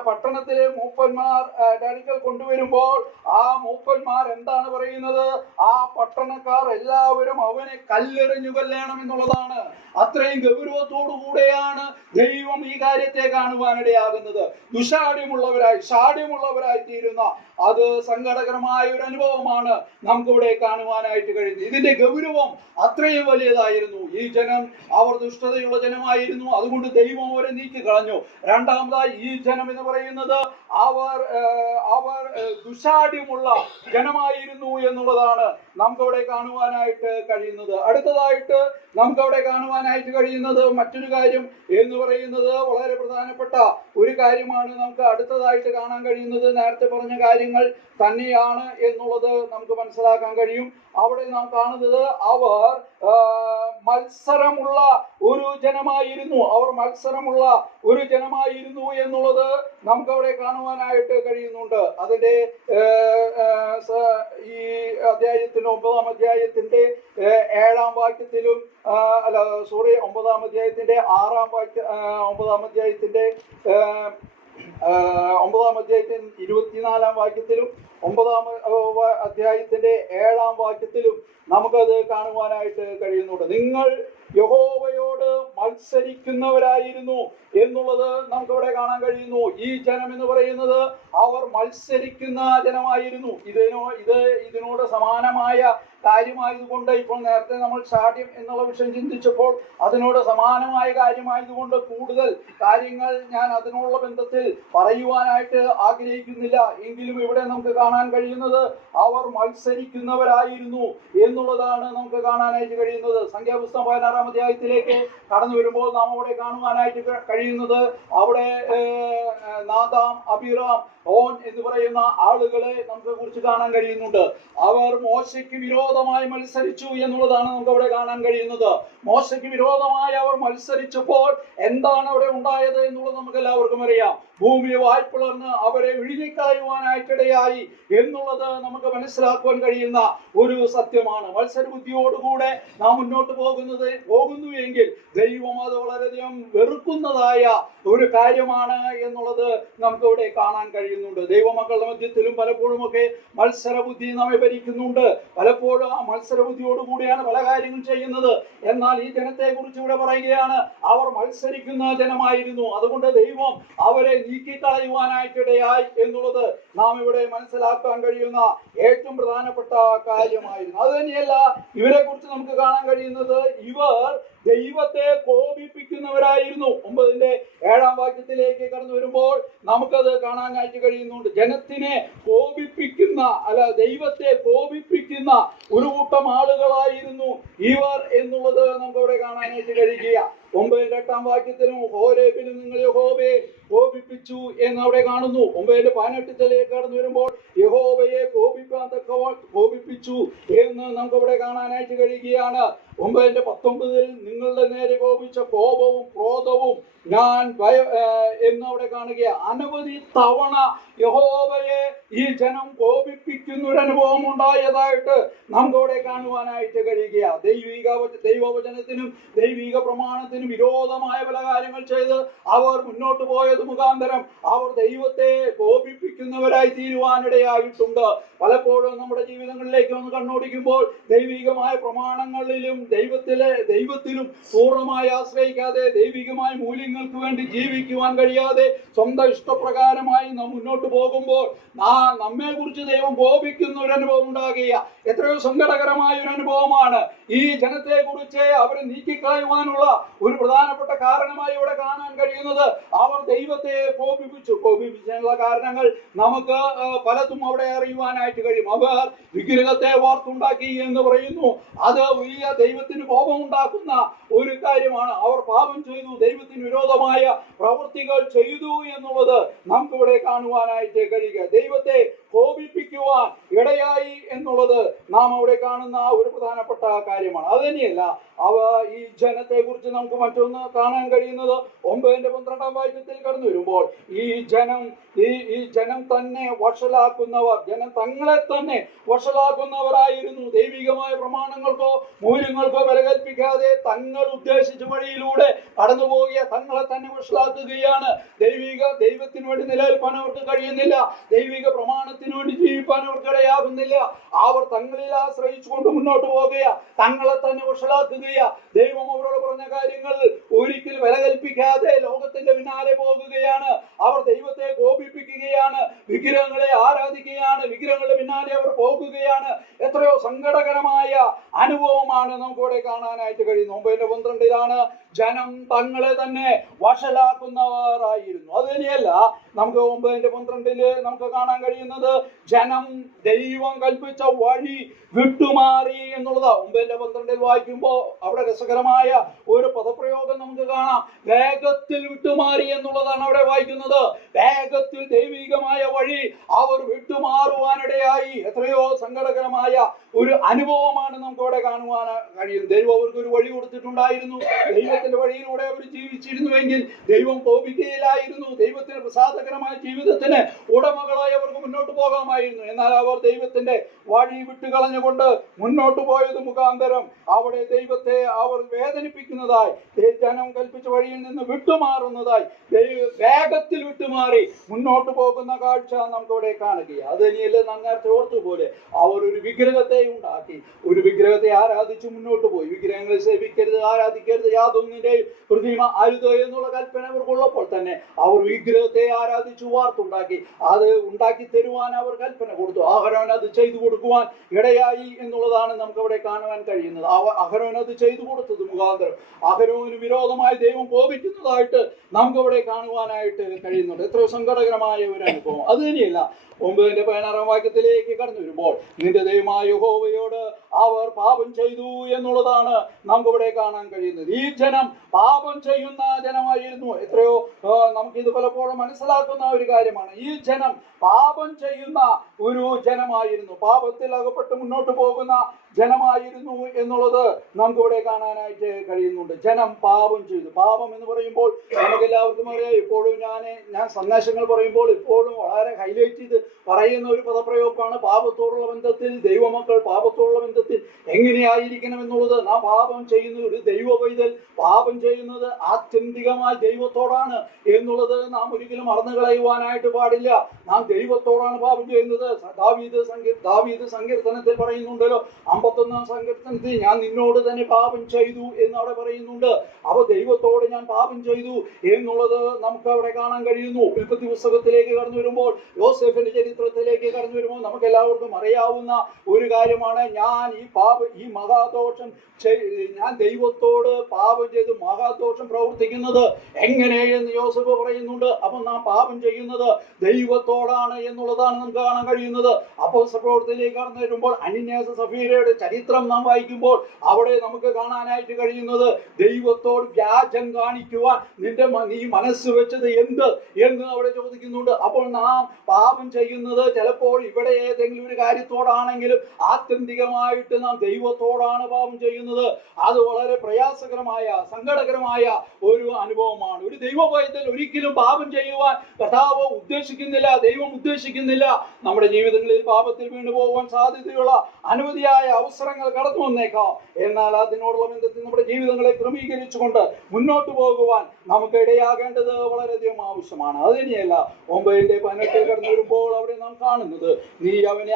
പട്ടണത്തിലെ മൂപ്പന്മാർ അടുക്കൽ കൊണ്ടുവരുമ്പോൾ ആ മൂപ്പന്മാർ എന്താണ് പറയുന്നത്? ആ പട്ടണക്കാർ എല്ലാവരും അവനെ കല്ലെറിഞ്ഞു കൊല്ലണം എന്നുള്ളതാണ്. അത്രയും ഗൗരവത്തോടുകൂടെയാണ് ദൈവം ഈ കാര്യത്തെ കാണുവാനിടയാകുന്നത്. ദുശാഠ്യമുള്ളവരായി ശാഠ്യമുള്ളവരായി തീരുന്ന അത് സങ്കടകരമായ ഒരു അനുഭവമാണ് നമുക്കിവിടെ കാണുവാനായിട്ട് കഴിയുന്നത്. ഇതിന്റെ ഗൗരവം അത്രയും വലിയതായിരുന്നു. ഈ ജനം അവർ ദുഷ്ടതയുള്ള ജനമായിരുന്നു, അതുകൊണ്ട് ദൈവം അവരെ നീക്കി കളഞ്ഞു. രണ്ടാമതായി ഈ ജനം എന്ന് പറയുന്നത് അവർ ദുശാഠ്യമുള്ള ജനമായിരുന്നു എന്നുള്ളതാണ് നമുക്കവിടെ കാണുവാനായിട്ട് കഴിയുന്നത്. അടുത്തതായിട്ട് നമുക്കവിടെ കാണുവാനായിട്ട് കഴിയുന്നത് മറ്റൊരു കാര്യം എന്ന് പറയുന്നത് വളരെ പ്രധാനപ്പെട്ട ഒരു കാര്യമാണ്. നമുക്ക് അടുത്തതായിട്ട് കാണാൻ കഴിയുന്നത് നേരത്തെ പറഞ്ഞ കാര്യങ്ങൾ തന്നെയാണ് എന്നുള്ളത് നമുക്ക് മനസ്സിലാക്കാൻ കഴിയും. അവിടെ നാം കാണുന്നത് അവർ മത്സരമുള്ള ഒരു ജനമായിരുന്നു, എന്നുള്ളത് നമുക്കവിടെ കാണുവാനായിട്ട് കഴിയുന്നുണ്ട്. അതിന്റെ ഈ അധ്യായത്തിന്റെ 9-ാം അധ്യായത്തിന്റെ 7-ാം വാക്യത്തിലും 9-ാം അധ്യായത്തിന്റെ 6-ാം വാക്യം 9-ാം അധ്യായത്തിന്റെ 9-ാം അധ്യായത്തിൽ 24-ാം വാക്യത്തിലും 9 അധ്യായത്തിന്റെ 7 വാക്യത്തിലും നമുക്കത് കാണുവാനായിട്ട് കഴിയുന്നുണ്ട്. നിങ്ങൾ യഹോവയോട് മത്സരിക്കുന്നവരായിരുന്നു എന്നുള്ളത് നമുക്കവിടെ കാണാൻ കഴിയുന്നു. ഈ ജനം എന്ന് പറയുന്നത് അവർ മത്സരിക്കുന്ന ജനമായിരുന്നു. ഇതിനോട് സമാനമായ കാര്യമായതുകൊണ്ട്, ഇപ്പോൾ നേരത്തെ നമ്മൾ ഷാഠ്യം എന്നുള്ള വിഷയം ചിന്തിച്ചപ്പോൾ അതിനോട് സമാനമായ കാര്യമായതുകൊണ്ട് കൂടുതൽ കാര്യങ്ങൾ ഞാൻ അതിനുള്ള ബന്ധത്തിൽ പറയുവാനായിട്ട് ആഗ്രഹിക്കുന്നില്ല. എങ്കിലും ഇവിടെ നമുക്ക് കാണാൻ കഴിയുന്നത് അവർ മത്സരിക്കുന്നവരായിരുന്നു എന്നുള്ളതാണ് നമുക്ക് കാണാനായിട്ട് കഴിയുന്നത്. സംഖ്യാപുസ്തകം 16 അധ്യായത്തിലേക്ക് കടന്നു വരുമ്പോൾ നാം അവിടെ കാണുവാനായിട്ട് കഴിയുന്നത്, അവിടെ നാദാം, അബീറാം, ഓൻ എന്ന് പറയുന്ന ആളുകളെ നമുക്ക് കുറിച്ച് കാണാൻ കഴിയുന്നുണ്ട്. അവർ മോശയ്ക്ക് വിരോധമായി മത്സരിച്ചു എന്നുള്ളതാണ് നമുക്ക് അവിടെ കാണാൻ കഴിയുന്നത്. മോശയ്ക്ക് വിരോധമായി അവർ മത്സരിച്ചപ്പോൾ എന്താണ് അവിടെ ഉണ്ടായത് എന്നുള്ളത് നമുക്ക് എല്ലാവർക്കും അറിയാം. ഭൂമിയെ വായ്പിളർന്ന് അവരെ വിഴുങ്ങിക്കളയുവാനായിട്ടിടയായി എന്നുള്ളത് നമുക്ക് മനസ്സിലാക്കുവാൻ കഴിയുന്ന ഒരു സത്യമാണ്. മത്സരബുദ്ധിയോടുകൂടെ നാം മുന്നോട്ട് പോകുന്നു എങ്കിൽ ദൈവം അത് വളരെയധികം വെറുക്കുന്നതായ ഒരു കാര്യമാണ് എന്നുള്ളത് നമുക്ക് ഇവിടെ കാണാൻ കഴിയുന്നുണ്ട്. ദൈവമക്കളുടെ മധ്യത്തിലും പലപ്പോഴുമൊക്കെ മത്സരബുദ്ധി നമ്മെ ഭരിക്കുന്നുണ്ട്. പലപ്പോഴും ആ മത്സരബുദ്ധിയോടുകൂടിയാണ് പല കാര്യങ്ങൾ ചെയ്യുന്നത്. എന്നാൽ ഈ ജനത്തെ കുറിച്ച് ഇവിടെ പറയുകയാണ്, അവർ മത്സരിക്കുന്ന ജനമായിരുന്നു. അതുകൊണ്ട് ദൈവം അവരെ നീക്കിക്കളയുവാനായിട്ടിടയായി എന്നുള്ളത് നാം ഇവിടെ മനസ്സിലാക്കാൻ കഴിയുന്ന ഏറ്റവും പ്രധാനപ്പെട്ട കാര്യമായിരുന്നു. അത് തന്നെയല്ല, ഇവരെ കുറിച്ച് നമുക്ക് കാണാൻ കഴിയുന്നത്, ഇവർ ദൈവത്തെ കോപിപ്പിക്കുന്നവരായിരുന്നു. 9-7 വാക്യത്തിലേക്ക് കടന്നു വരുമ്പോൾ നമുക്കത് കാണാനായിട്ട് കഴിയുന്നുണ്ട്. ജനത്തിനെ കോപിപ്പിക്കുന്ന, ദൈവത്തെ കോപിപ്പിക്കുന്ന ഒരു കൂട്ടം ആളുകളായിരുന്നു ഇവർ എന്നുള്ളത് നമുക്ക് അവിടെ കാണാനായിട്ട് കഴിയുക. 9-8 വാക്യത്തിലും ഹോരേബിലും നിങ്ങൾ യഹോവയെ കോപിപ്പിച്ചു എന്ന് അവിടെ കാണുന്നു. 9-18 കടന്നു വരുമ്പോൾ യഹോവയെ കോപിപ്പിച്ചു എന്ന് നമുക്ക് അവിടെ കാണാനായിട്ട് കഴിയുകയാണ്. 9-19 നിങ്ങളുടെ നേരെ കോപിച്ച കോപവും ക്രോധവും ഞാൻ എന്നവിടെ കാണുക. അനവധി തവണ യഹോവയെ ഈ ജനം കോപിപ്പിക്കുന്ന ഒരു അനുഭവം ഉണ്ടായതായിട്ട് നമുക്ക് അവിടെ കാണുവാനായിട്ട് കഴിയുക. ദൈവവചനത്തിനും ദൈവിക പ്രമാണത്തിനും വിരോധമായ പല കാര്യങ്ങൾ ചെയ്ത് അവർ മുന്നോട്ട് പോയത് മുഖാന്തരം അവർ ദൈവത്തെ കോപിപ്പിക്കുന്നവരായി തീരുവാനിടയായിട്ടുണ്ട്. പലപ്പോഴും നമ്മുടെ ജീവിതങ്ങളിലേക്ക് ഒന്ന് കണ്ണോടിക്കുമ്പോൾ ദൈവികമായ പ്രമാണങ്ങളിലും ദൈവത്തിലും പൂർണ്ണമായി ആശ്രയിക്കാതെ, ദൈവികമായ മൂല്യങ്ങൾക്ക് വേണ്ടി ജീവിക്കുവാൻ കഴിയാതെ സ്വന്തം ഇഷ്ടപ്രകാരമായി നാം മുന്നോട്ട് പോകുമ്പോൾ നമ്മെ കുറിച്ച് ദൈവം കോപിക്കുന്ന ഒരു അനുഭവം ഉണ്ടാകുക എത്രയോ സങ്കടകരമായ ഒരു അനുഭവമാണ്. ഈ ജനത്തെ കുറിച്ച് അവരെ നീക്കിക്കളയുവാനുള്ള ഒരു പ്രധാനപ്പെട്ട കാരണമായി ഇവിടെ കാണാൻ കഴിയുന്നത്, അവർ ദൈവത്തെ കോപിപ്പിച്ചതിനുള്ള കാരണങ്ങൾ നമുക്ക് പലതും അവിടെ അറിയുവാനായിട്ട് കഴിയും. അവർ വിഗ്രഹത്തെ വാർത്തുണ്ടാക്കി എന്ന് പറയുന്നു. അത് വലിയ ദൈവത്തിന് കോപം ഉണ്ടാക്കുന്ന ഒരു കാര്യമാണ്. അവർ പാപം ചെയ്തു, ദൈവത്തിന് വിരോധമായ പ്രവൃത്തികൾ ചെയ്തു എന്നുള്ളത് നമുക്കിവിടെ കാണുവാനായിട്ട് കഴിയുക. ദൈവത്തെ കോപിപ്പിക്കുവാൻ ഇടയായി എന്നുള്ളത് നാം അവിടെ കാണുന്ന ഒരു പ്രധാനപ്പെട്ട കാര്യമാണ്. അത് തന്നെയല്ല, ഈ ജനത്തെ കുറിച്ച് നമുക്ക് മറ്റൊന്ന് കാണാൻ കഴിയുന്നത് 9-12 വാക്യത്തിൽ കടന്നു വരുമ്പോൾ ഈ ജനം തന്നെ വഷളാക്കുന്നവർ, ജനം തങ്ങളെ തന്നെ വഷളാക്കുന്നവരായിരുന്നു. ദൈവികമായ പ്രമാണങ്ങൾക്കോ മൂല്യങ്ങൾക്കോ വില കൽപ്പിക്കാതെ തങ്ങൾ ഉദ്ദേശിച്ച വഴിയിലൂടെ കടന്നുപോകിയ തങ്ങളെ തന്നെ വഷളാക്കുകയാണ്. ദൈവത്തിന് വേണ്ടി നിലനിൽപ്പാൻ അവർക്ക് കഴിയുന്നില്ല. ദൈവിക പ്രമാണത്തിന് വേണ്ടി ജീവിപ്പാൻ അവർക്ക് ഇടയാകുന്നില്ല. അവർ തങ്ങളിൽ ആശ്രയിച്ചുകൊണ്ട് മുന്നോട്ട് പോകുക, തങ്ങളെ തന്നെ വഷളാക്കുക. ദൈവം അവരോട് പറഞ്ഞ കാര്യങ്ങൾ ഒരിക്കലും വില കൽപ്പിക്കാതെ ലോകത്തിന്റെ പിന്നാലെ പോകുകയാണ്. അവർ ദൈവത്തെ കോപിപ്പിക്കുകയാണ്, വിഗ്രഹങ്ങളെ ആരാധിക്കുകയാണ്, വിഗ്രഹങ്ങളുടെ പിന്നാലെ അവർ പോകുകയാണ്. എത്രയോ സങ്കടകരമായ അനുഭവമാണ് നമുക്കിവിടെ കാണാനായിട്ട് കഴിയുന്നത്. 9-12 ജനം തങ്ങളെ തന്നെ വഷളാക്കുന്നവരായിരുന്നു. അത് തന്നെയല്ല, നമുക്ക് 9-12 നമുക്ക് കാണാൻ കഴിയുന്നത്, ജനം ദൈവം കൽപ്പിച്ച വഴി വിട്ടുമാറി എന്നുള്ളതാണ്. 9-12 വായിക്കുമ്പോൾ അവിടെ രസകരമായ ഒരു പദപ്രയോഗം നമുക്ക് കാണാം. വേഗത്തിൽ വിട്ടുമാറി എന്നുള്ളതാണ് അവിടെ വായിക്കുന്നത്. വേഗത്തിൽ ദൈവികമായ വഴി അവർ വിട്ടുമാറുവാനിടയായി. എത്രയോ സങ്കടകരമായ ഒരു അനുഭവമാണ് നമുക്ക് അവിടെ കാണുവാൻ കഴിയും. ദൈവം അവർക്ക് ഒരു വഴി കൊടുത്തിട്ടുണ്ടായിരുന്നു. ദൈവത്തിന്റെ വഴിയിലൂടെ അവർ ജീവിച്ചിരുന്നുവെങ്കിൽ ദൈവം കോപിക്കുകയില്ലായിരുന്നു. ദൈവത്തിന് പ്രസാദകരമായ ജീവിതത്തിന് ഉടമകളായി അവർക്ക് മുന്നോട്ട് പോകാമായിരുന്നു. എന്നാൽ അവർ ദൈവത്തിന്റെ വഴി വിട്ടുകളഞ്ഞുകൊണ്ട് പറഞ്ഞുകൊണ്ട് മുന്നോട്ട് പോയത് മുഖാന്തരം അവിടെ ദൈവത്തെ അവർ വേദനിപ്പിക്കുന്നതായി, ജനം കൽപ്പിച്ച വഴിയിൽ നിന്ന് വിട്ടുമാറുന്നതായി, വേഗത്തിൽ വിട്ടുമാറി മുന്നോട്ട് പോകുന്ന കാഴ്ച നമുക്കിവിടെ കാണുകയാണ്. അത് തന്നെയല്ലേ നാം നേരത്തെ ഓർത്തുപോലെ അവർ ഒരു വിഗ്രഹത്തെ ഉണ്ടാക്കി, ഒരു വിഗ്രഹത്തെ ആരാധിച്ച് മുന്നോട്ട് പോയി. വിഗ്രഹങ്ങളെ സേവിക്കരുത്, ആരാധിക്കരുത്, യാതൊന്നിന്റെയും പ്രതിമ അരുത് എന്നുള്ള കൽപ്പന അവർക്കുള്ളപ്പോൾ തന്നെ അവർ വിഗ്രഹത്തെ ആരാധിച്ചു വാർത്തുണ്ടാക്കി. അത് ഉണ്ടാക്കി തരുവാൻ അവർ കൽപ്പന കൊടുത്തു. അഹരോൻ അത് ചെയ്തു കൊടുക്കുവാൻ ഇടയായി എന്നുള്ളതാണ് നമുക്ക് അവിടെ കാണുവാൻ കഴിയുന്നത്. അഹരോൻ അത് ചെയ്തു കൊടുത്തത് മുഖാന്തരം അഹരോന് വിരോധമായി ദൈവം കോപിക്കുന്നതായിട്ട് നമുക്ക് അവിടെ കാണുവാനായിട്ട് കഴിയുന്നുണ്ട്. എത്രയോ സങ്കടകരമായ ഒരു അനുഭവം. അത് തന്നെയല്ല 9:16 വാക്യത്തിലേക്ക് കടന്നു വരുമ്പോൾ, നിന്റെ ദൈവമായ യഹോവയോട് അവർ പാപം ചെയ്തു എന്നുള്ളതാണ് നമുക്ക് ഇവിടെ കാണാൻ കഴിയുന്നത്. ഈ ജനം പാപം ചെയ്യുന്ന ജനമായിരുന്നു. എത്രയോ നമുക്കിത് പലപ്പോഴും മനസ്സിലാക്കുന്ന ഒരു കാര്യമാണ്. ഈ ജനം പാപം ചെയ്യുന്ന ഒരു ജനമായിരുന്നു, പാപത്തിൽ അകപ്പെട്ട് മുന്നോട്ട് പോകുന്ന ജനമായിരുന്നു എന്നുള്ളത് നമുക്ക് ഇവിടെ കാണാനായിട്ട് കഴിയുന്നുണ്ട്. ജനം പാപം ചെയ്തു. പാപം എന്ന് പറയുമ്പോൾ നമുക്ക് എല്ലാവർക്കും അറിയാം. ഇപ്പോഴും ഞാൻ സന്ദേശങ്ങൾ പറയുമ്പോൾ ഇപ്പോഴും വളരെ ഹൈലൈറ്റ് ചെയ്ത് പറയുന്ന ഒരു പദപ്രയോഗമാണ് പാപത്തോടുള്ള ബന്ധത്തിൽ, ദൈവമക്കൾ പാപത്തോടുള്ള ബന്ധത്തിൽ എങ്ങനെയായിരിക്കണം എന്നുള്ളത്. നാം പാപം ചെയ്യുന്ന ഒരു ദൈവ പൈതൽ പാപം ചെയ്യുന്നത് ആത്യന്തികമായി ദൈവത്തോടാണ് എന്നുള്ളത് നാം ഒരിക്കലും മറന്നു കളയുവാനായിട്ട് പാടില്ല. നാം ദൈവത്തോടാണ് പാപം ചെയ്യുന്നത്. ദാവീദ് സങ്കീർത്തനത്തിൽ പറയുന്നുണ്ടല്ലോ, 51-ാം സങ്കീർത്തനത്തിൽ ഞാൻ നിന്നോട് തന്നെ പാപം ചെയ്തു എന്ന് അവിടെ പറയുന്നുണ്ട്. അപ്പൊ ദൈവത്തോട് ഞാൻ പാപം ചെയ്തു എന്നുള്ളത് നമുക്ക് അവിടെ കാണാൻ കഴിയുന്നു. ഉൽപ്പത്തി പുസ്തകത്തിലേക്ക് കടന്നു വരുമ്പോൾ, യോസേഫിന്റെ ചരിത്രത്തിലേക്ക് കടന്നു വരുമ്പോൾ നമുക്ക് എല്ലാവർക്കും അറിയാവുന്ന ഒരു കാര്യമാണ്. ഞാൻ ഈ മഹാദോഷം ഞാൻ ദൈവത്തോട് പാപം ചെയ്ത് മഹാദോഷം പ്രവർത്തിക്കുന്നത് എങ്ങനെയെന്ന് യോസേഫ് പറയുന്നുണ്ട്. അപ്പൊ നാം പാപം ചെയ്യുന്നത് ദൈവത്തോടാണ് എന്നുള്ളതാണ് നമുക്ക് കാണാൻ കഴിയുന്നത്. അപ്പോസ്തല പ്രവൃത്തിയിലേക്ക് കടന്നു വരുമ്പോൾ അനന്യാസ് സഫീരയുടെ ചരിത്രം നാം വായിക്കുമ്പോൾ അവിടെ നമുക്ക് കാണാനായിട്ട് കഴിയുന്നത്, ദൈവത്തോട് വ്യാജം കാണിക്കുവാൻ നീ മനസ്സ് വെച്ചത് എന്ത് എന്ന് അവിടെ ചോദിക്കുന്നുണ്ട്. അപ്പോൾ നാം പാപം ചെയ്യുന്നത് ചിലപ്പോൾ ഇവിടെ ഏതെങ്കിലും ഒരു കാര്യത്തോടാണെങ്കിലും ആത്യന്തികമായിട്ട് നാം ദൈവത്തോടാണ് പാപം ചെയ്യുന്നത്. അത് വളരെ പ്രയാസകരമായ സങ്കടകരമായ ഒരു അനുഭവമാണ്. ഒരു ദൈവ പൈതൽ ഒരിക്കലും പാപം ചെയ്യുവാൻ കർത്താവ് ഉദ്ദേശിക്കുന്നില്ല, ദൈവം ഉദ്ദേശിക്കുന്നില്ല. നമ്മുടെ ജീവിതങ്ങളിൽ പാപത്തിൽ വീണു പോകാൻ സാധ്യതയുള്ള അനവധിയായ അവസരങ്ങൾ കടന്നു വന്നേക്കാം. എന്നാൽ അതിനോടുള്ള ബന്ധത്തിൽ നമ്മുടെ ജീവിതങ്ങളെ ക്രമീകരിച്ചുകൊണ്ട് മുന്നോട്ട് പോകുവാൻ നമുക്ക് ഇടയാകേണ്ടത് വളരെയധികം ആവശ്യമാണ്. അത് തന്നെയല്ല 9:18 കടന്നു വരുമ്പോൾ അവിടെ നാം കാണുന്നത്, നീ അവനെ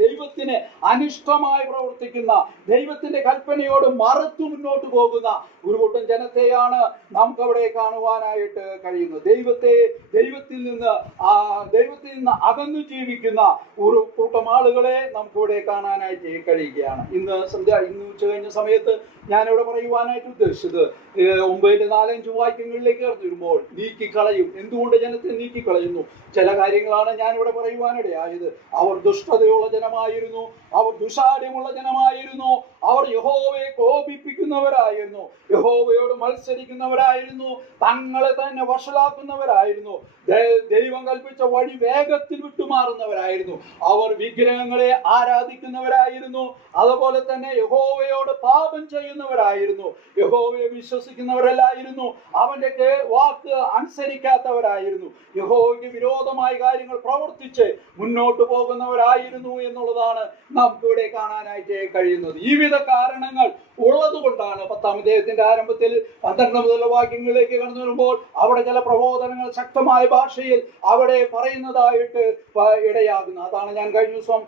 ദൈവത്തിന് അനിഷ്ടമായി പ്രവർത്തിക്കുന്ന, ദൈവത്തിന്റെ കൽപ്പനയോട് മറുത്തു മുന്നോട്ട് പോകുന്ന ഒരു കൂട്ടം ജനത്തെയാണ് നമുക്ക് അവിടെ കാണുവാനായിട്ട് കഴിയുന്നത്. ദൈവത്തിൽ നിന്ന് അകന്നു ജീവിക്കുന്ന ഒരു കൂട്ടം ആളുകളെ നമുക്കിവിടെ കാണാനായിട്ട് കഴിയുകയാണ്. ഇന്ന് ഉച്ച കഴിഞ്ഞ സമയത്ത് ഞാനിവിടെ പറയുവാനായിട്ട് ഉദ്ദേശിച്ചത് 9:4-5 വാക്യങ്ങളിലേക്ക് കടന്നു വരുമ്പോൾ, നീക്കിക്കളയും. എന്തുകൊണ്ട് ജനത്തെ നീക്കിക്കളയുന്നു? ചില കാര്യങ്ങളാണ് ഞാനിവിടെ പറയുവാനിടയായത്. അവർ ദുഷ്ടതയുള്ള ജനമായിരുന്നു, അവർ ദുശാഠ്യമുള്ള ജനമായിരുന്നു, അവർ യഹോവയെ കോപിപ്പിക്കുന്നവരായിരുന്നു, യഹോവയോട് മത്സരിക്കുന്നവരായിരുന്നു, തങ്ങളെ തന്നെ വഷളാക്കുന്നവരായിരുന്നു, ദൈവം കൽപ്പിച്ച വഴി വേഗത്തിൽ വിട്ടുമാറുന്നവരായിരുന്നു, അവർ വിഗ്രഹങ്ങളെ ആരാധിക്കുന്നവരായിരുന്നു, അതുപോലെ തന്നെ യഹോവയോട് പാപം ചെയ്യുന്നവരായിരുന്നു, യഹോവയെ വിശ്വസിക്കുന്നവരല്ലായിരുന്നു, അവന്റെ വാക്ക് അനുസരിക്കാത്തവരായിരുന്നു, യഹോവയ്ക്ക് വിരോധമായ കാര്യങ്ങൾ പ്രവർത്തിച്ച് മുന്നോട്ട് പോകുന്നവരായിരുന്നു എന്നുള്ളതാണ് നമുക്ക് ഇവിടെ കാണാനായിട്ട് കഴിയുന്നത്. ഈ വിധ കാരണങ്ങൾ ഉള്ളത് കൊണ്ടാണ് 10-ാം അധ്യായത്തിന്റെ ആരംഭത്തിൽ 12 മുതലുള്ള വാക്യങ്ങളിലേക്ക് കടന്നു വരുമ്പോൾ അവിടെ ചില പ്രബോധനങ്ങൾ ശക്തമായ ഭാഷയിൽ അവിടെ പറയുന്നതായിട്ട് ഇടയാകുന്നത്. അതാണ് ഞാൻ കഴിഞ്ഞ ദിവസം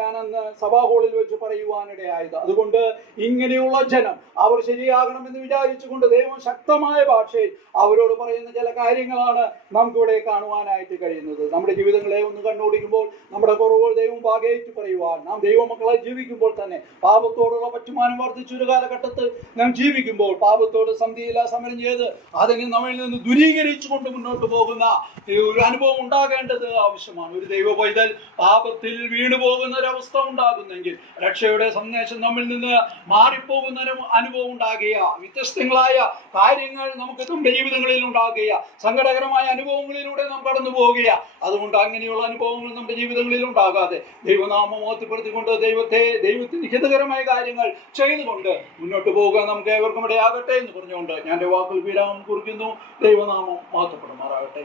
ഞാനന്ന് സഭാ ഹാളിൽ വെച്ച് പറയുവാനിടയായത്. അതുകൊണ്ട് ഇങ്ങനെയുള്ള ജനം അവർ ശരിയാകണമെന്ന് വിചാരിച്ചുകൊണ്ട് ദൈവം ശക്തമായ ഭാഷയിൽ അവരോട് പറയുന്ന ചില കാര്യങ്ങളാണ് നമുക്കിവിടെ കാണുവാനായിട്ട് കഴിയുന്നത്. നമ്മുടെ ജീവിതങ്ങളെ ഒന്ന് കണ്ടുപിടിക്കുമ്പോൾ നമ്മുടെ കുറവുകൾ ദൈവം ഭാഗേറ്റ് പറയുവാൻ, നാം ദൈവമക്കളെ ജീവിക്കുമ്പോൾ തന്നെ പാപത്തോടുള്ള പറ്റുമാനം വർദ്ധിച്ചൊരു കാലഘട്ടത്തിൽ നാം ജീവിക്കുമ്പോൾ പാപത്തോട് സന്ധിയില്ല സമരം ചെയ്ത് അതിനെ നമ്മളിൽ നിന്ന് ദൂരീകരിച്ചുകൊണ്ട് മുന്നോട്ട് പോകുന്ന ഒരു അനുഭവം ഉണ്ടാകേണ്ടത് ആവശ്യമാണ്. ഒരു ദൈവ പൈതൽ പാപത്തിൽ വീണു പോകുന്ന ഒരവസ്ഥ ഉണ്ടാകുന്നെങ്കിൽ രക്ഷയുടെ സന്ദേശം നമ്മിൽ നിന്ന് മാറിപ്പോകുന്ന അനുഭവം ഉണ്ടാകുക, വ്യത്യസ്തങ്ങളായ കാര്യങ്ങൾ നമുക്ക് നമ്മുടെ ജീവിതങ്ങളിൽ ഉണ്ടാകുക, സങ്കടകരമായ അനുഭവങ്ങളിലൂടെ നാം കടന്നു പോവുക. അതുകൊണ്ട് അങ്ങനെയുള്ള അനുഭവങ്ങൾ നമ്മുടെ ജീവിതങ്ങളിൽ ഉണ്ടാകാതെ ദൈവനാമം മോത്തിപ്പെടുത്തിക്കൊണ്ട് ദൈവത്തിന് ഹിതകരമായ കാര്യങ്ങൾ ചെയ്തുകൊണ്ട് മുന്നോട്ട് പോകാൻ നമുക്ക് ഏവർക്കും ഇടയാകട്ടെ എന്ന് പറഞ്ഞുകൊണ്ട് ഞാൻ എൻ്റെ വാക്കുകൾ വിരാമം കുറിക്കുന്നു. ദൈവനാമം മോത്തപ്പെടുമാറാകട്ടെ.